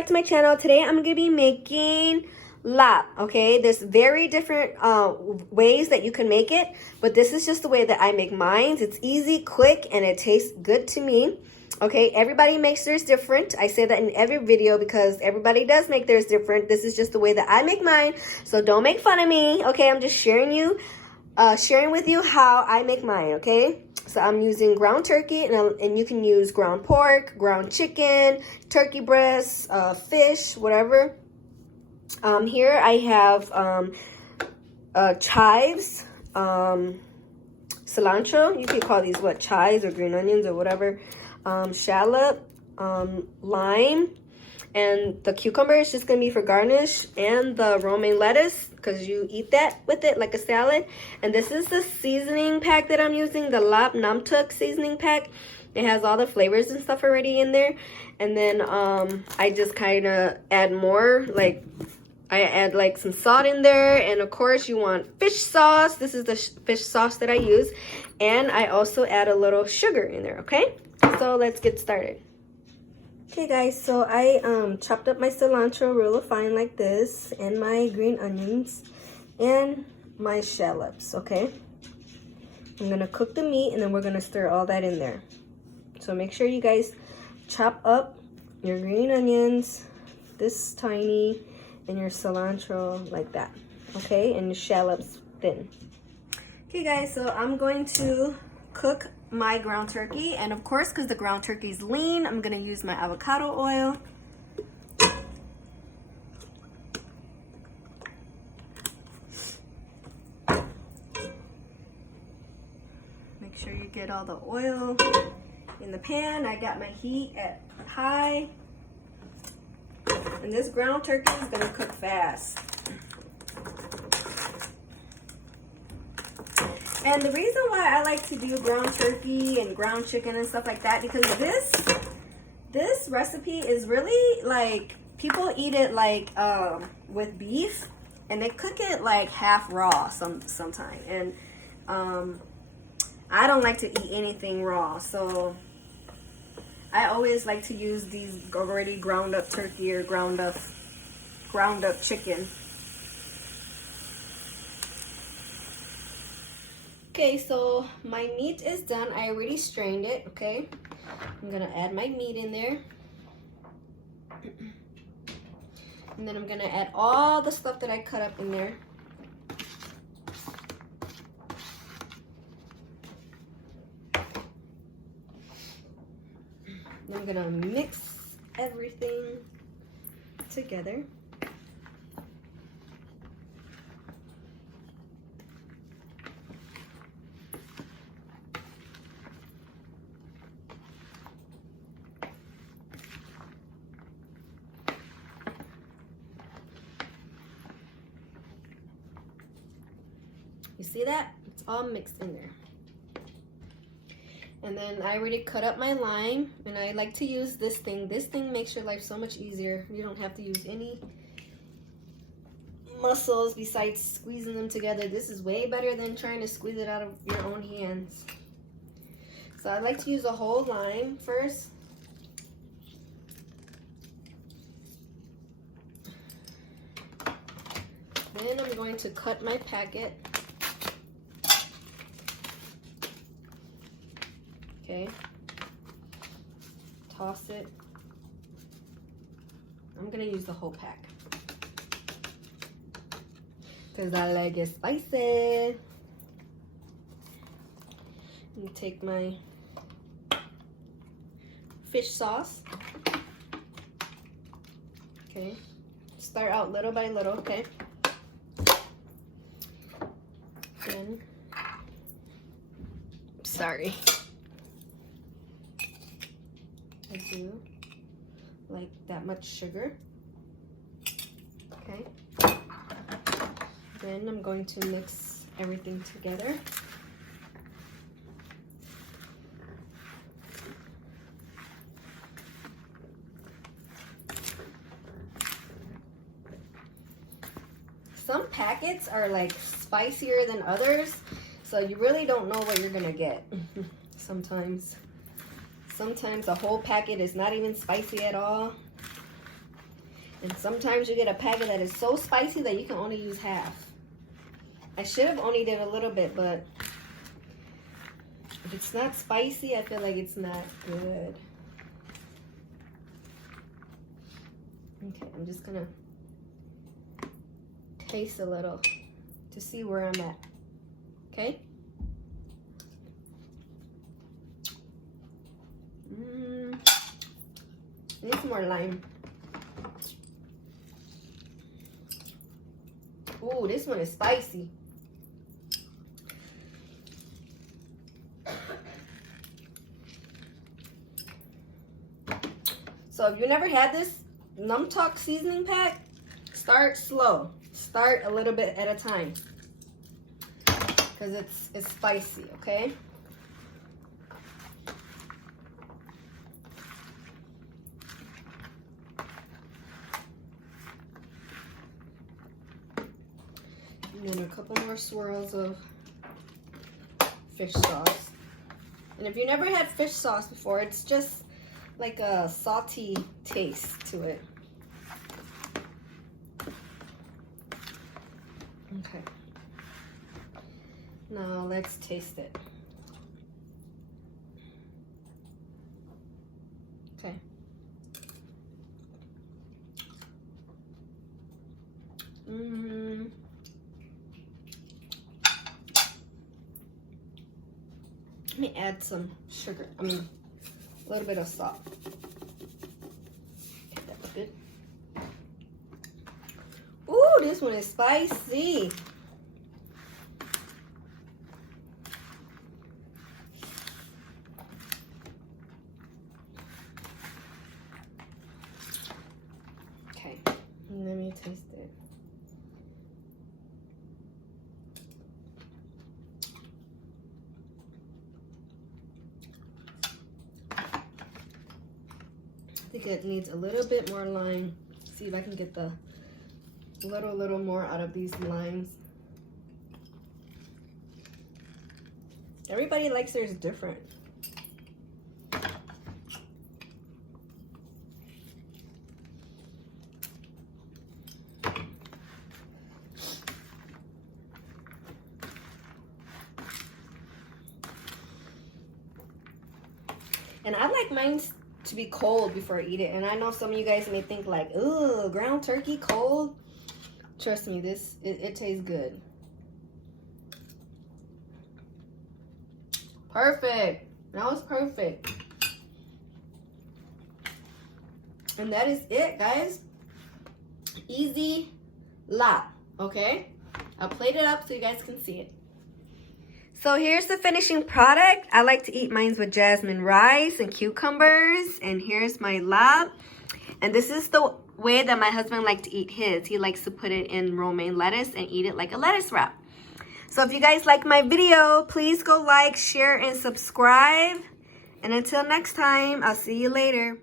back to my channel. Today I'm gonna be making Laab. Okay, there's very different ways that you can make it, but this is just the way that I make mine. It's easy, quick, and it tastes good to me. Okay, everybody makes theirs different. I say that in every video because everybody does make theirs different. This is just the way that I make mine, so don't make fun of me. Okay, I'm just sharing with you how I make mine. Okay, so I'm using ground turkey, and you can use ground pork, ground chicken, turkey breasts, fish, whatever. Here I have chives, cilantro. You can call these what, chives or green onions or whatever. Shallot, lime, and the cucumber is just gonna be for garnish, and the romaine lettuce because you eat that with it like a salad. And this is the seasoning pack that I'm using, the Laab Namtuk seasoning pack. It has all the flavors and stuff already in there. And then I just kind of add more, like I add like some salt in there, and of course you want fish sauce. This is the fish sauce that I use, and I also add a little sugar in there. Okay, so let's get started. Okay guys, so I chopped up my cilantro real fine like this, and my green onions, and my shallots. Okay, I'm gonna cook the meat, and then we're gonna stir all that in there. So make sure you guys chop up your green onions this tiny, and your cilantro like that. Okay, and your shallots thin. Okay guys, so I'm going to cook my ground turkey, and of course, because the ground turkey is lean, I'm gonna use my avocado oil. Make sure you get all the oil in the pan. I got my heat at high, and this ground turkey is gonna cook fast. And the reason why I like to do ground turkey and ground chicken and stuff like that, because this recipe is really like, people eat it like with beef, and they cook it like half raw sometimes. And I don't like to eat anything raw, so I always like to use these already ground up turkey or ground up chicken. Okay, so my meat is done. I already strained it. Okay, I'm gonna add my meat in there, and then I'm gonna add all the stuff that I cut up in there. I'm gonna mix everything together. You see that? It's all mixed in there. And then I already cut up my lime, and I like to use this thing. This thing makes your life so much easier. You don't have to use any muscles besides squeezing them together. This is way better than trying to squeeze it out of your own hands. So I like to use a whole lime first. Then I'm going to cut my packet. Okay, toss it. I'm gonna use the whole pack because I like it spicy. I'm gonna take my fish sauce. Okay, start out little by little. Okay, then, sorry. I do like that much sugar. Okay. Then I'm going to mix everything together. Some packets are like spicier than others, so you really don't know what you're gonna get sometimes. Sometimes a whole packet is not even spicy at all. And sometimes you get a packet that is so spicy that you can only use half. I should have only did a little bit, but if it's not spicy, I feel like it's not good. Okay, I'm just gonna taste a little to see where I'm at. Okay? Need some more lime. Ooh, this one is spicy. So if you never had this Num Talk seasoning pack, start slow. Start a little bit at a time. Because it's spicy, okay? And then a couple more swirls of fish sauce. And if you never had fish sauce before, it's just like a salty taste to it. Okay. Now let's taste it. Okay. Let me add some sugar. A little bit of salt. Okay, that's good. Ooh, this one is spicy. Okay, let me taste it. I think it needs a little bit more lime. See if I can get the little more out of these limes. Everybody likes theirs different. And I like mine to be cold before I eat it. And I know some of you guys may think like, ooh, ground turkey cold. Trust me, it tastes good. Perfect. That was perfect. And that is it, guys. Easy Laab, okay? I'll plate it up so you guys can see it. So here's the finishing product. I like to eat mine with jasmine rice and cucumbers. And here's my Laab. And this is the way that my husband likes to eat his. He likes to put it in romaine lettuce and eat it like a lettuce wrap. So if you guys like my video, please go like, share, and subscribe. And until next time, I'll see you later.